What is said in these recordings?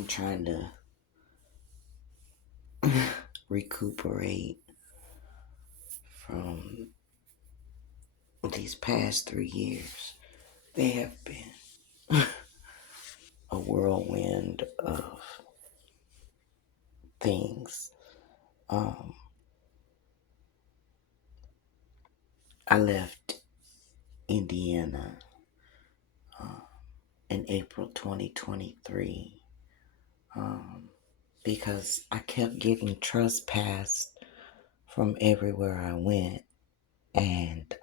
I'm trying to recuperate from these past 3 years. They have been a whirlwind of things. Um, I left Indiana uh, in April 2023 because I kept getting trespassed from everywhere I went and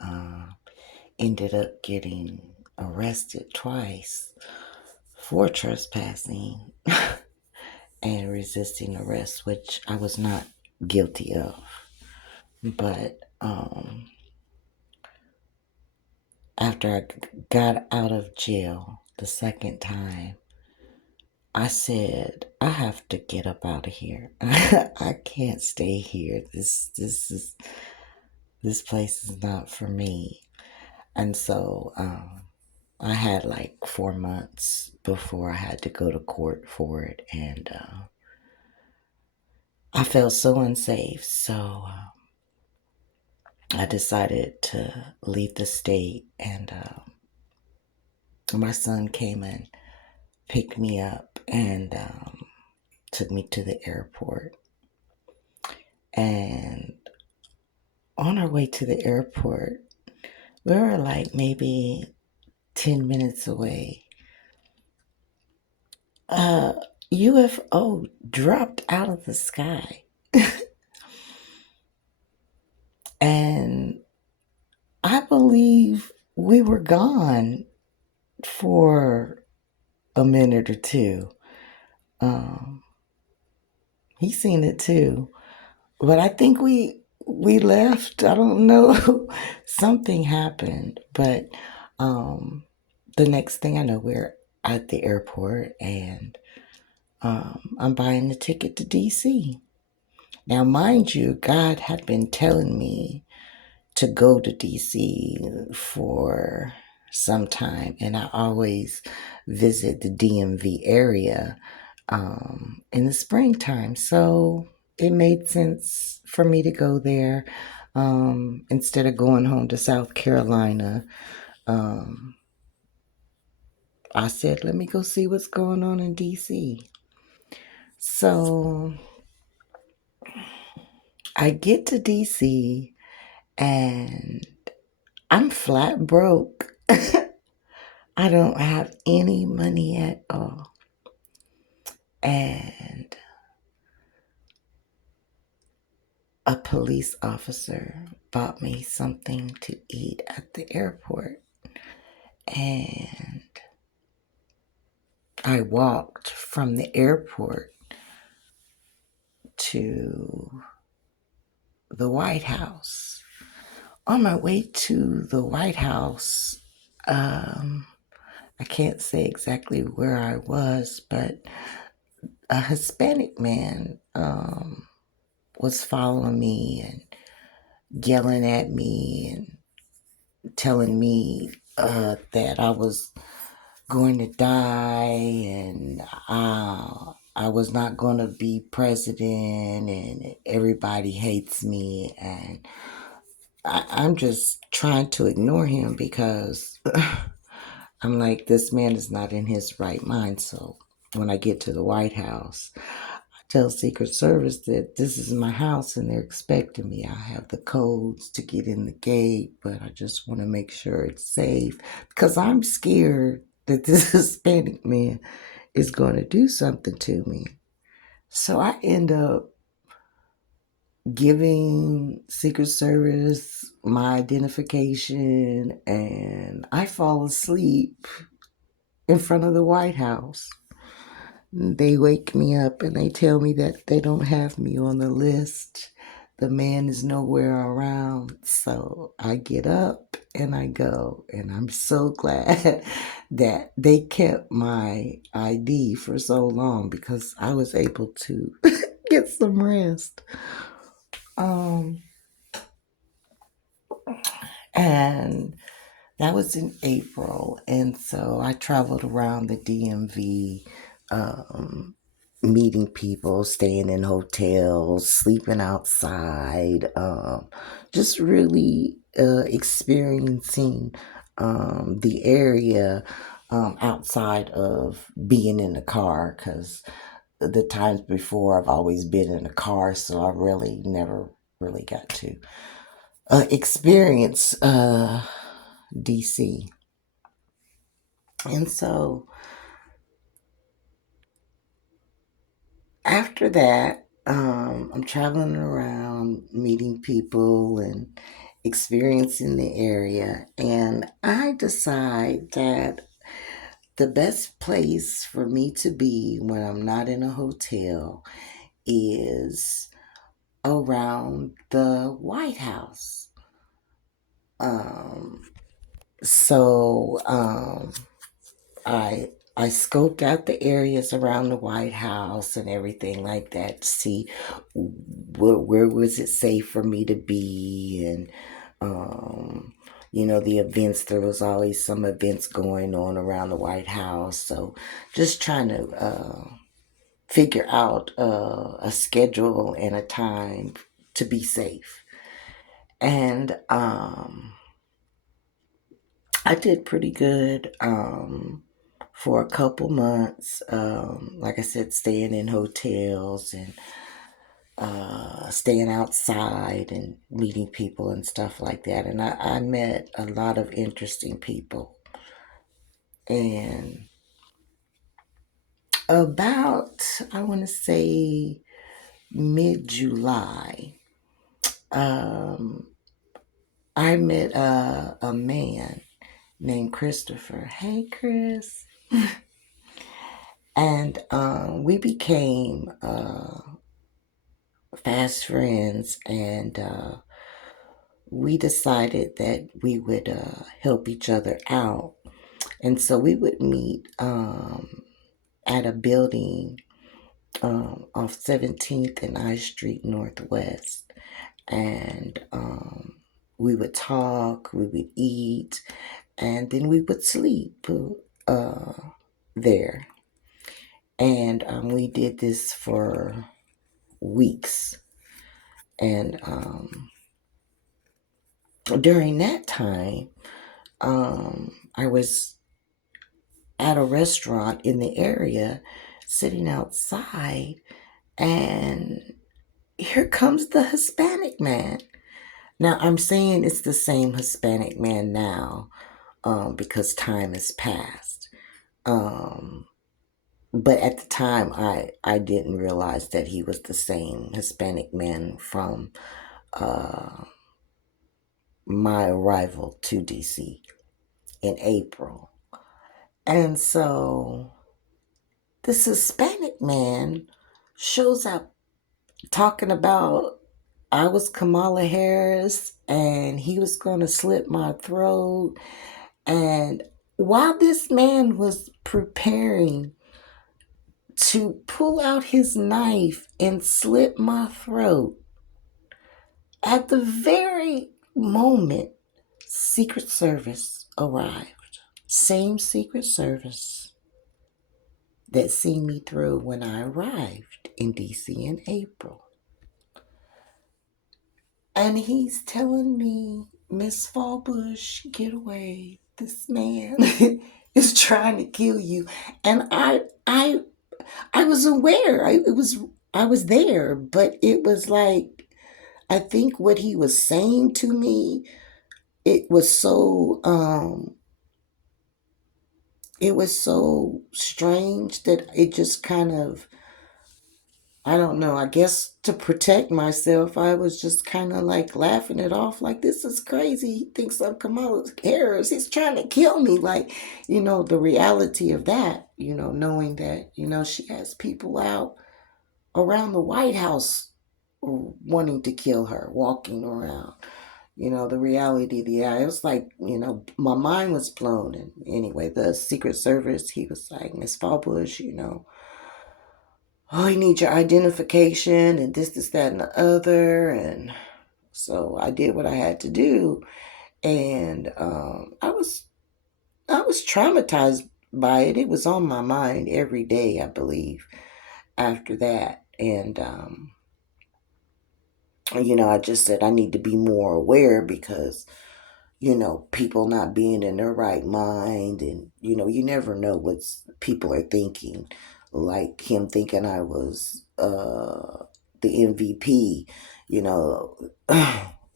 ended up getting arrested twice for trespassing and resisting arrest, which I was not guilty of. But after I got out of jail the second time, I said, I have to get up out of here. I can't stay here. This place is not for me. And so I had like 4 months before I had to go to court for it, and I felt so unsafe. So I decided to leave the state, and my son came and picked me up and took me to the airport. And on our way to the airport, we were like maybe 10 minutes away. A UFO dropped out of the sky. And I believe we were gone for a minute or two. Um, he seen it too, but I think we left. I don't know. Something happened, but um, the next thing I know, we're at the airport, and I'm buying the ticket to DC. Now, mind you, God had been telling me to go to DC for some time, and I always visit the DMV area in the springtime. So it made sense for me to go there instead of going home to South Carolina. Um, I said, let me go see what's going on in DC. So I get to DC and I'm flat broke. I don't have any money at all. And a police officer bought me something to eat at the airport. And I walked from the airport to the White House. On my way to the White House, I can't say exactly where I was, but a Hispanic man was following me and yelling at me and telling me that I was going to die and I was not going to be president and everybody hates me. And I'm just trying to ignore him because I'm like, this man is not in his right mind. So when I get to the White House, tell Secret Service that this is my house and they're expecting me. I have the codes to get in the gate, but I just want to make sure it's safe because I'm scared that this Hispanic man is going to do something to me. So I end up giving Secret Service my identification and I fall asleep in front of the White House. They wake me up and they tell me that they don't have me on the list. The man is nowhere around. So I get up and I go. And I'm so glad that they kept my ID for so long because I was able to get some rest. Um, and that was in April. And so I traveled around the DMV. meeting people, staying in hotels, sleeping outside, just really experiencing the area outside of being in the car, because the times before I've always been in a car, so I really never really got to experience DC. And so after that, I'm traveling around, meeting people, and experiencing the area. And I decide that the best place for me to be when I'm not in a hotel is around the White House. Um, so I I scoped out the areas around the White House and everything like that to see where was it safe for me to be, and um, the events. There was always some events going on around the White House, so just trying to figure out a schedule and a time to be safe. And I did pretty good for a couple months. Like I said, staying in hotels and staying outside and meeting people and stuff like that. And I met a lot of interesting people. And about, I want to say, mid July, um, I met a man named Christopher. Hey, Chris. And we became fast friends, and we decided that we would help each other out. And so we would meet at a building off 17th and I Street Northwest. And we would talk, we would eat, and then we would sleep uh, there. And we did this for weeks. And during that time, I was at a restaurant in the area sitting outside, and here comes the Hispanic man. Now, I'm saying it's the same Hispanic man now because time has passed. Um, but at the time, I didn't realize that he was the same Hispanic man from uh, my arrival to DC in April. And so this Hispanic man shows up talking about I was Kamala Harris and he was going to slit my throat. And while this man was preparing to pull out his knife and slit my throat, at the very moment, Secret Service arrived. Same Secret Service that seen me through when I arrived in DC in April. And he's telling me, Miss Fallbush, get away. This man is trying to kill you. And I was aware. I was there, but it was like I think what he was saying to me, it was so it was so strange that it just kind of, I don't know, I guess to protect myself, I was just kind of like laughing it off, like, this is crazy. He thinks I'm Kamala Harris. He's trying to kill me. Like, the reality of that, knowing that, she has people out around the White House wanting to kill her, walking around. The reality, it was like, my mind was blown. And anyway, the Secret Service, he was like, Miss Fallbush, oh, I need your identification and this, that, and the other. And so I did what I had to do. And I was traumatized by it. It was on my mind every day, I believe. after that. And, I just said I need to be more aware because, people not being in their right mind. And, you never know what people are thinking. Like him thinking I was the MVP, you know,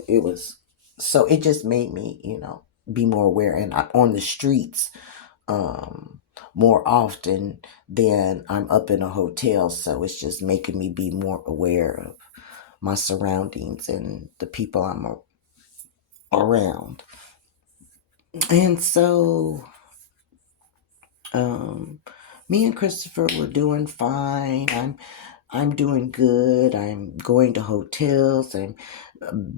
it was, so it just made me, be more aware and on the streets um, more often than I'm up in a hotel. So it's just making me be more aware of my surroundings and the people I'm around. And so um, me and Christopher were doing fine. I'm doing good. I'm going to hotels. I'm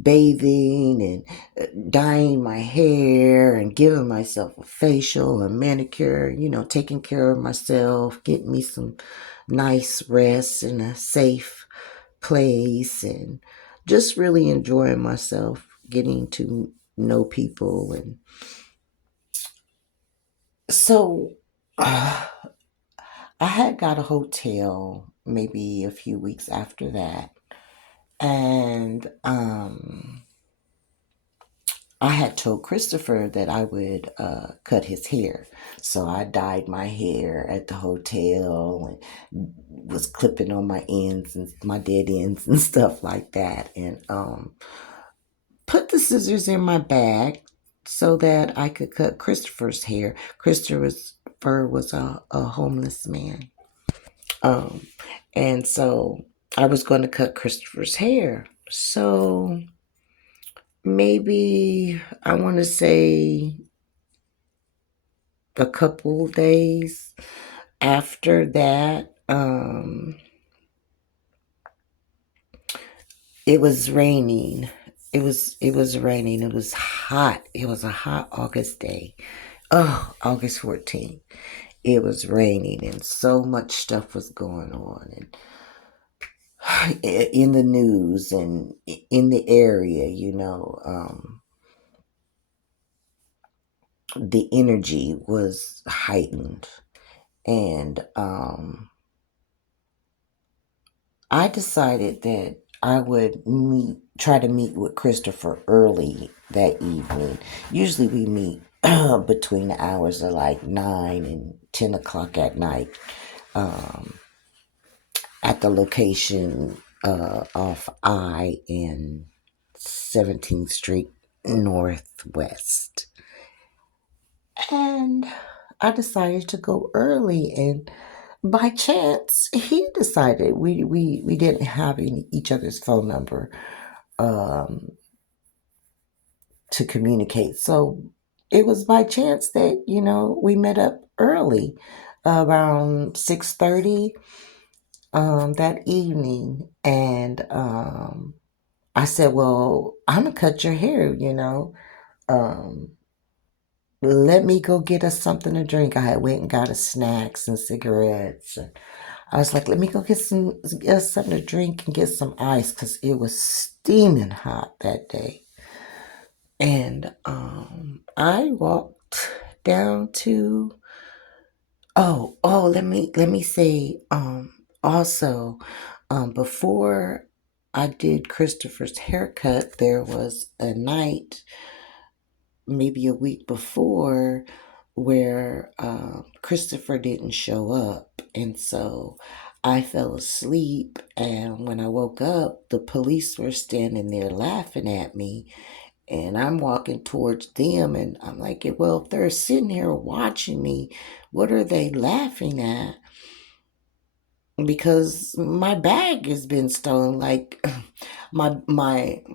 bathing and dyeing my hair and giving myself a facial, a manicure, taking care of myself, getting me some nice rest in a safe place, and just really enjoying myself, getting to know people. And so I had got a hotel maybe a few weeks after that. And I had told Christopher that I would cut his hair. So I dyed my hair at the hotel and was clipping on my ends and my dead ends and stuff like that. And put the scissors in my bag so that I could cut Christopher's hair. Christopher was a homeless man. Um, and so I was going to cut Christopher's hair. So maybe I want to say a couple days after that, it was raining. It was raining. It was hot. It was a hot August day. Oh, August 14th. It was raining and so much stuff was going on and in the news and in the area, the energy was heightened. And I decided that I would try to meet with Christopher early that evening. Usually we meet between the hours of like 9 and 10 o'clock at night at the location off I and 17th Street Northwest. And I decided to go early, and by chance he decided we didn't have each other's phone number um, to communicate. So it was by chance that we met up early around 6:30 that evening. And I said, well, I'm gonna cut your hair, um, let me go get us something to drink. I had went and got us snacks and cigarettes. And I was like, let me go get us something to drink and get some ice because it was steaming hot that day. And I walked down to let me say also before I did Christopher's haircut, there was a night maybe a week before where Christopher didn't show up. And so I fell asleep. And when I woke up, the police were standing there laughing at me. And I'm walking towards them. And I'm like, well, if they're sitting here watching me, what are they laughing at? Because my bag has been stolen. Like my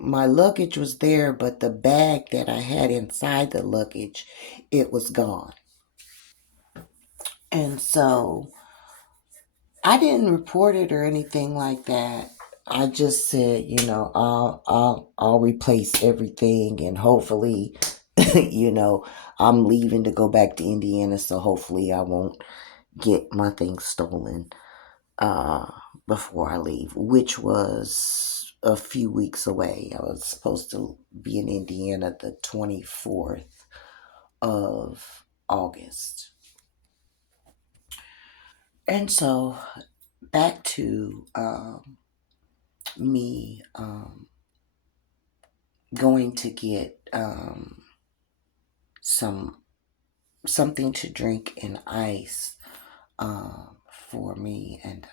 luggage was there, but the bag that I had inside the luggage, it was gone. And so I didn't report it or anything like that. I just said, I'll replace everything, and hopefully, you know, I'm leaving to go back to Indiana, so hopefully I won't get my things stolen uh, before I leave, which was a few weeks away. I was supposed to be in Indiana the 24th of August. And so back to me going to get some something to drink and ice for me and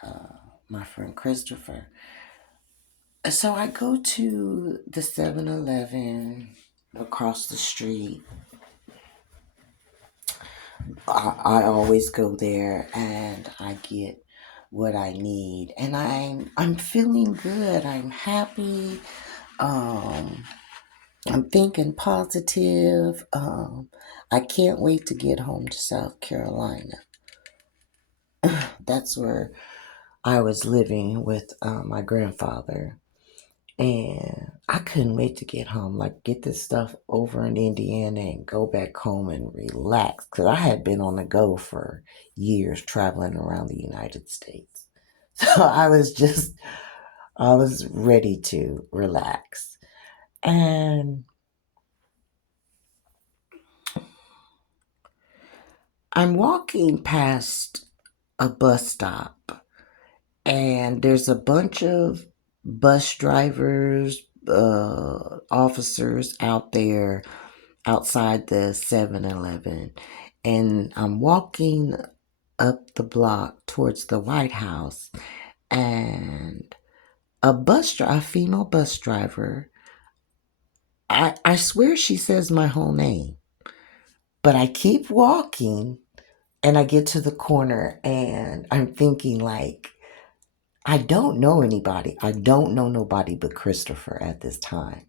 my friend Christopher. So I go to the 7-Eleven across the street. I always go there and I get what I need, and I'm feeling good. I'm happy. Um, I'm thinking positive. I can't wait to get home to South Carolina. That's where I was living with my grandfather. And I couldn't wait to get home, like get this stuff over in Indiana and go back home and relax. Because I had been on the go for years traveling around the United States. So I was ready to relax. And I'm walking past a bus stop, and there's a bunch of bus drivers, officers out there outside the 7-Eleven, and I'm walking up the block towards the White House, and a female bus driver, I swear she says my whole name, but I keep walking and I get to the corner and I'm thinking like, I don't know anybody. I don't know nobody but Christopher at this time.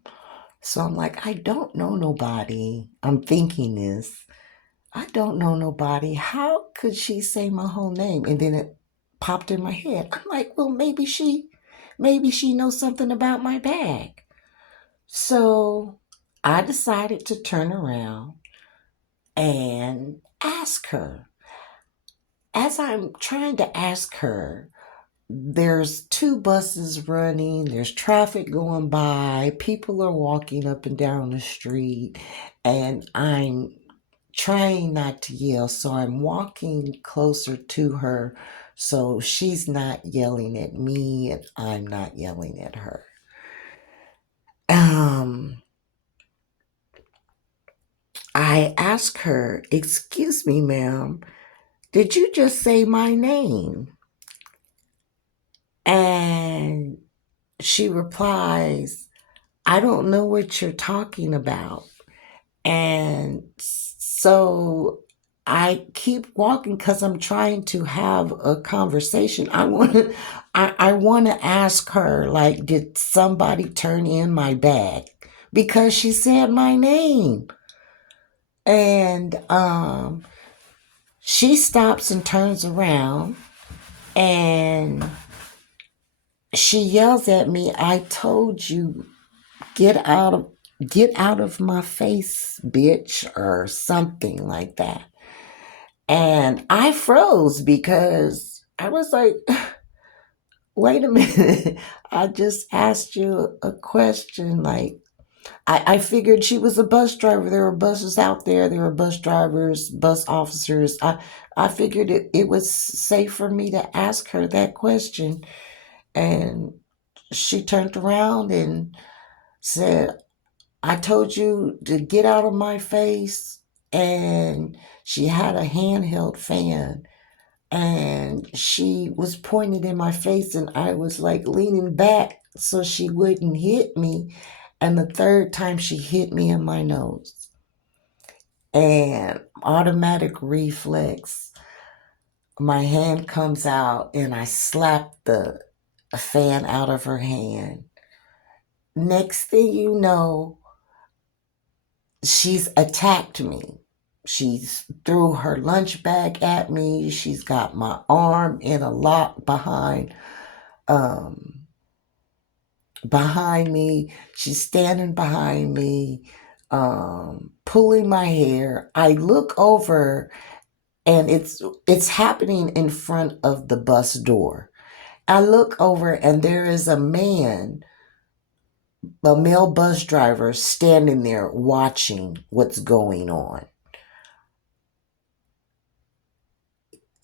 So I'm like, I don't know nobody. I'm thinking this. I don't know nobody. How could she say my whole name? And then it popped in my head. I'm like, well, maybe she knows something about my bag. So I decided to turn around and ask her. As I'm trying to ask her, there's two buses running, there's traffic going by, people are walking up and down the street, and I'm trying not to yell, so I'm walking closer to her so she's not yelling at me and I'm not yelling at her. Um, I ask her, "Excuse me, ma'am, did you just say my name?" And she replies, "I don't know what you're talking about." And so I keep walking because I'm trying to have a conversation. I want to ask her, like, did somebody turn in my bag? Because she said my name. And she stops and turns around and she yells at me, "I told you, get out of get out of my face, bitch," or something like that. And I froze because I was like, wait a minute. I just asked you a question. Like, I figured she was a bus driver. There were buses out there. There were bus drivers, bus officers. I figured it was safe for me to ask her that question. And she turned around and said, "I told you to get out of my face." And she had a handheld fan and she was pointed in my face and I was like leaning back so she wouldn't hit me. And the third time she hit me in my nose. And automatic reflex, my hand comes out and I slap the fan out of her hand. Next thing you know, she's attacked me. She's threw her lunch bag at me. She's got my arm in a lock um behind me. She's standing behind me, pulling my hair. I look over and it's happening in front of the bus door. I look over and there is a male bus driver standing there watching what's going on.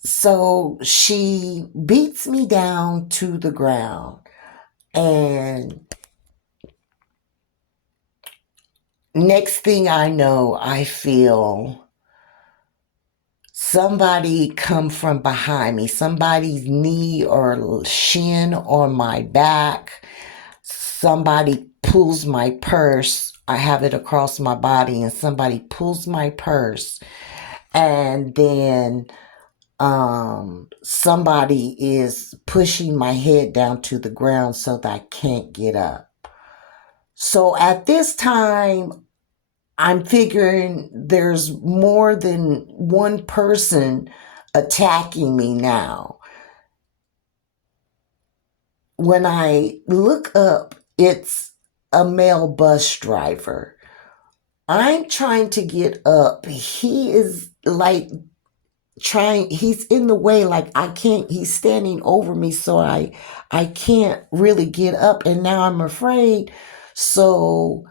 So she beats me down to the ground, and next thing I know, I feel somebody come from behind me, somebody's knee or shin on my back. Somebody pulls my purse. I have it across my body, and somebody pulls my purse. And then somebody is pushing my head down to the ground so that I can't get up. So at this time, I'm figuring there's more than one person attacking me now. When I look up, it's a male bus driver. I'm trying to get up. He is like he's in the way, like I can't, he's standing over me, so I can't really get up, and now I'm afraid. So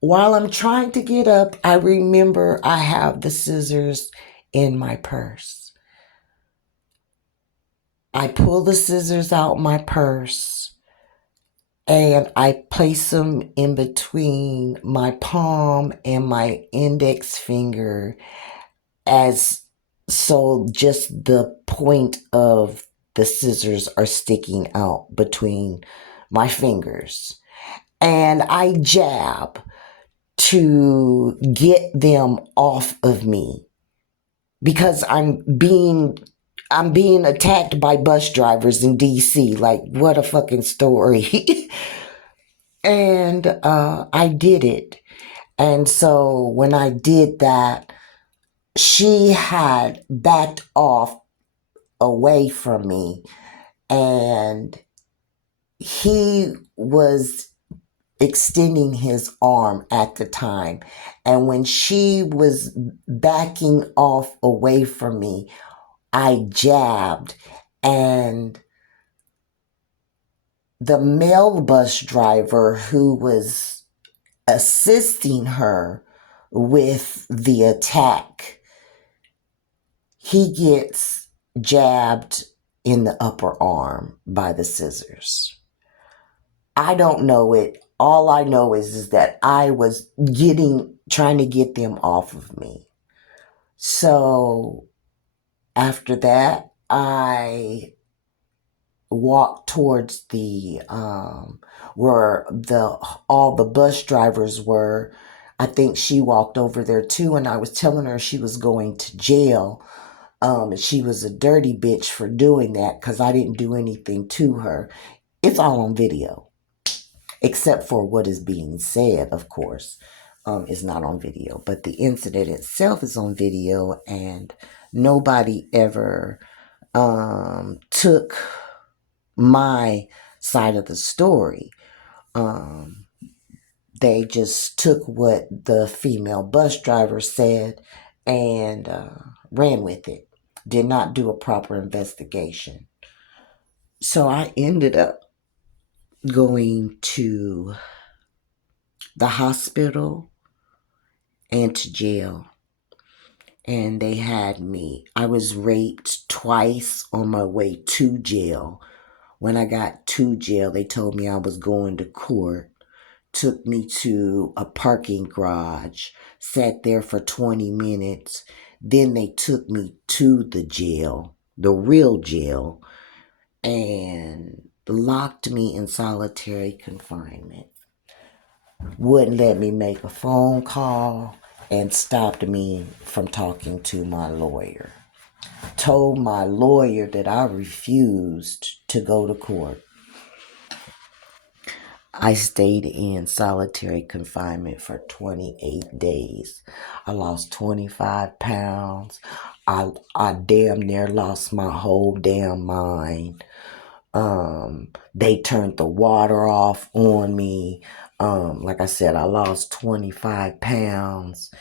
while I'm trying to get up, I remember I have the scissors in my purse. I pull the scissors out my purse and I place them in between my palm and my index finger, as so just the point of the scissors are sticking out between my fingers. And I jab to get them off of me because I'm being attacked by bus drivers in DC. Like, what a fucking story. And I did it. And so when I did that, she had backed off away from me, and he was extending his arm at the time. And when she was backing off away from me, I jabbed, and the male bus driver who was assisting her with the attack, he gets jabbed in the upper arm by the scissors. I don't know it. All I know is that I was trying to get them off of me. So after that, I walked towards the where all the bus drivers were. I think she walked over there too, and I was telling her she was going to jail. She was a dirty bitch for doing that because I didn't do anything to her. It's all on video, except for what is being said, of course, is not on video. But the incident itself is on video, and nobody ever took my side of the story. They just took what the female bus driver said and ran with it. Did not do a proper investigation. So I ended up going to the hospital and to jail. And they had me. I was raped twice on my way to jail. When I got to jail, they told me I was going to court. Took me to a parking garage, sat there for 20 minutes. Then they took me to the jail, the real jail, and locked me in solitary confinement. Wouldn't let me make a phone call and stopped me from talking to my lawyer. Told my lawyer that I refused to go to court. I stayed in solitary confinement for 28 days. I lost 25 pounds. I damn near lost my whole damn mind. They turned the water off on me. Like I said, I lost 25 pounds.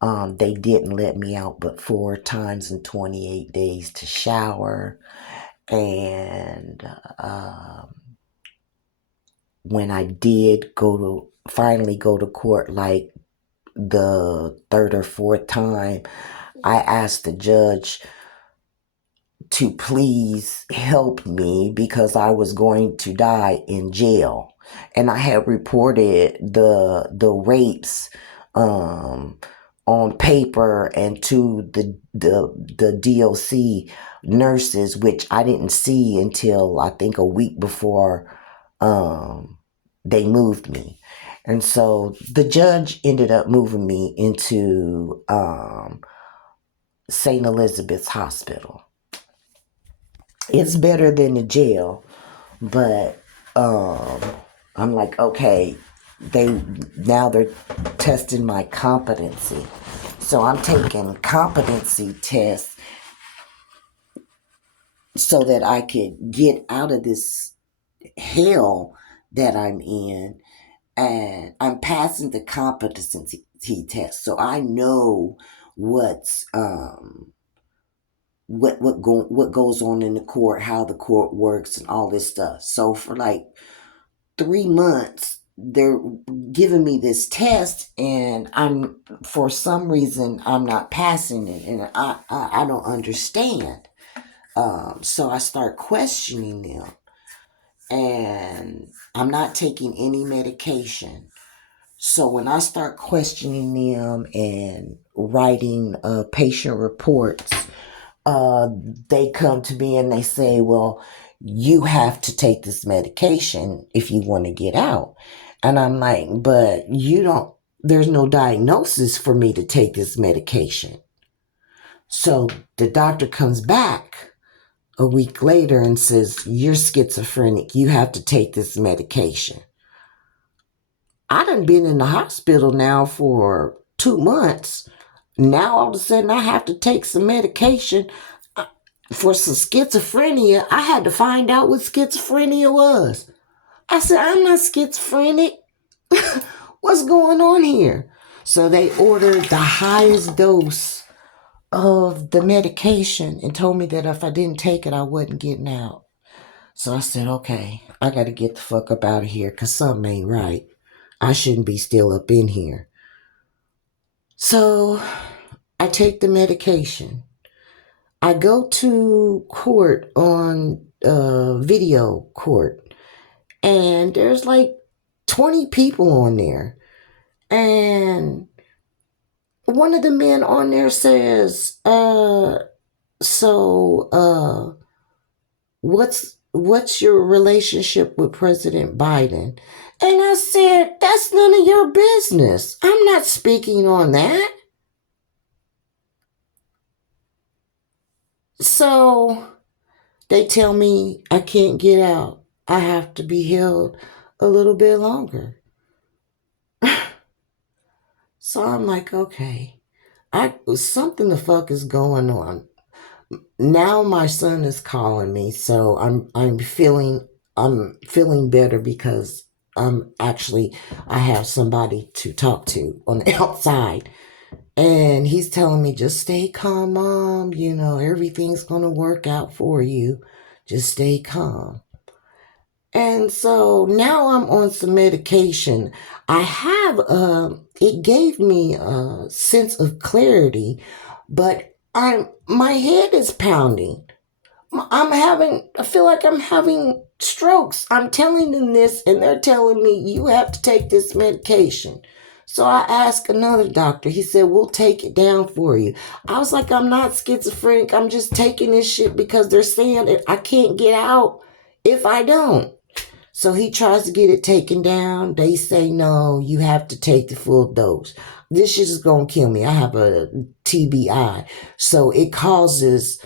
They didn't let me out but 4 times in 28 days to shower. And when I did finally go to court, like the third or fourth time, I asked the judge to please help me because I was going to die in jail. And I had reported the rapes um, on paper and to the DOC nurses, which I didn't see until I think a week before they moved me. And so the judge ended up moving me into St. Elizabeth's Hospital. It's better than the jail, but I'm like, okay, they're testing my competency. So I'm taking competency tests so that I could get out of this hell that I'm in, and I'm passing the competency test. So I know what's what goes on in the court, how the court works, and all this stuff. So for like 3 months, they're giving me this test, and I'm for some reason I'm not passing it, and I don't understand. So I start questioning them, and I'm not taking any medication. So when I start questioning them and writing patient reports, they come to me and they say, well, you have to take this medication if you want to get out. And I'm like, but there's no diagnosis for me to take this medication. So the doctor comes back a week later and says, you're schizophrenic. You have to take this medication. I done been in the hospital now for 2 months. Now all of a sudden I have to take some medication for some schizophrenia. I had to find out what schizophrenia was. I said, I'm not schizophrenic. What's going on here? So they ordered the highest dose of the medication and told me that if I didn't take it, I wasn't getting out. So I said, okay, I got to get the fuck up out of here because something ain't right. I shouldn't be still up in here. So I take the medication. I go to court on video court, and there's like 20 people on there. And one of the men on there says, what's your relationship with President Biden? And I said, that's none of your business. I'm not speaking on that. So they tell me I can't get out. I have to be held a little bit longer. So I'm like, okay, something the fuck is going on. Now my son is calling me, so I'm feeling better because I have somebody to talk to on the outside. And he's telling me, just stay calm, Mom. Everything's going to work out for you. Just stay calm. And so now I'm on some medication. It gave me a sense of clarity, but my head is pounding. I feel like I'm having strokes. I'm telling them this and they're telling me you have to take this medication. So I asked another doctor. He said, we'll take it down for you. I was like, I'm not schizophrenic. I'm just taking this shit because they're saying that I can't get out if I don't. So he tries to get it taken down. They say, no, you have to take the full dose. This shit is going to kill me. I have a TBI. So it causes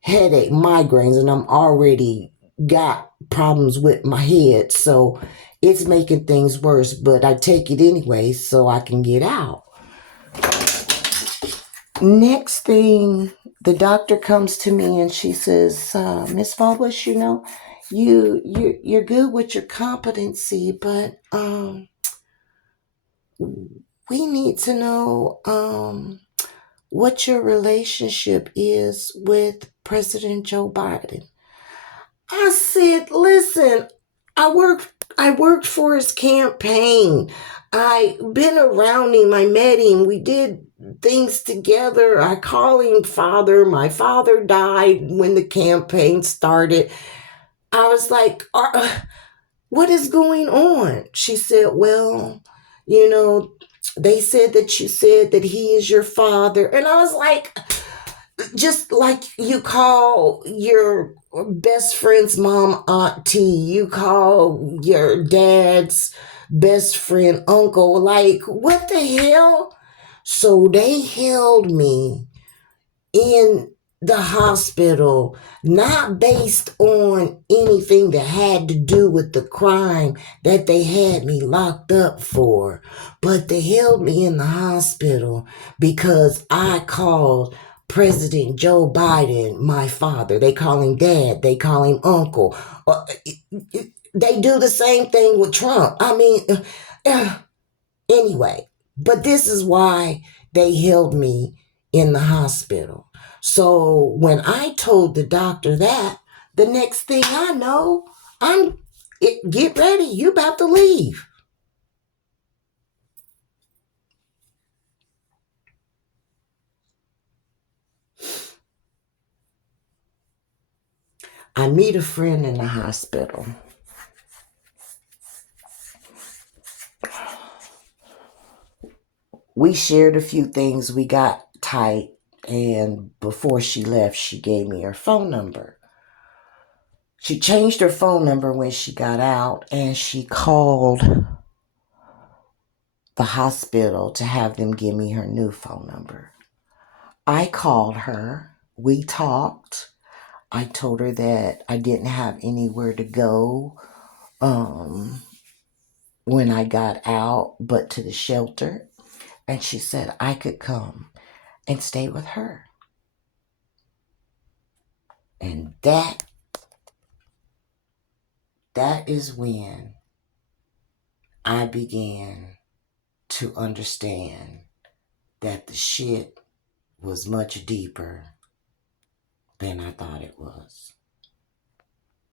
headache, migraines, and I'm already got problems with my head. So it's making things worse, but I take it anyway so I can get out. Next thing, the doctor comes to me and she says, Miss Faubus, you're good with your competency, but we need to know what your relationship is with President Joe Biden. I said, listen, I worked for his campaign. I've been around him. I met him. We did things together. I call him father. My father died when the campaign started. I was like, what is going on? She said, well, you know, they said that you said that he is your father. And I was like, just like you call your best friend's mom auntie, you call your dad's best friend uncle. Like, what the hell? So they held me in the hospital, not based on anything that had to do with the crime that they had me locked up for, but they held me in the hospital because I called President Joe Biden my father. They call him dad, they call him uncle. They do the same thing with Trump. I mean, anyway, but this is why they held me in the hospital. So when I told the doctor that, the next thing I know, get ready, you about to leave. I meet a friend in the hospital. We shared a few things, we got tight, and before she left, she gave me her phone number. She changed her phone number when she got out, and she called the hospital to have them give me her new phone number. I called her. We talked. I told her that I didn't have anywhere to go when I got out but to the shelter. And she said I could come and stay with her. And that is when I began to understand that the shit was much deeper than I thought it was.